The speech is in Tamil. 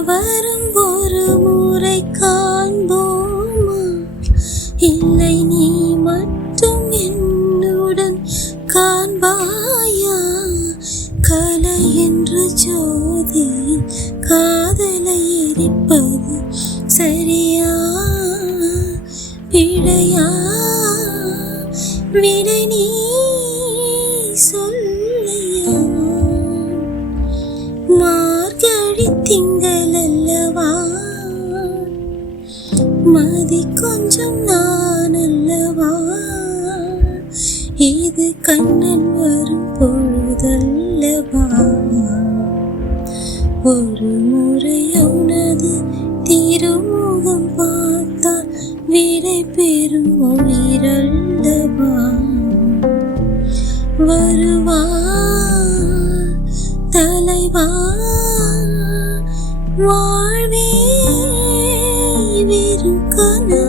இருவரும் ஒரு முறை காண்போமா? இல்லை, நீ மட்டும் என்னுடன் காண்பாயா? கலை என்ற ஜோதியில் காதலை எரிப்பது சரியா பிழையா? விடை நீ சொல்லையா? மார்கழி திங்கள் அல்லவா, மதி கொஞ்சம் நான் அல்லவா? இது கண்ணன் வரும் பொழுதல்லவா? ஒரு முறை உனது திருமுகம் பார்த்தால் விடை பெறும் உயிரல்லவா? வருவா தலைவா, வாழ்வே வெறும் கனவா?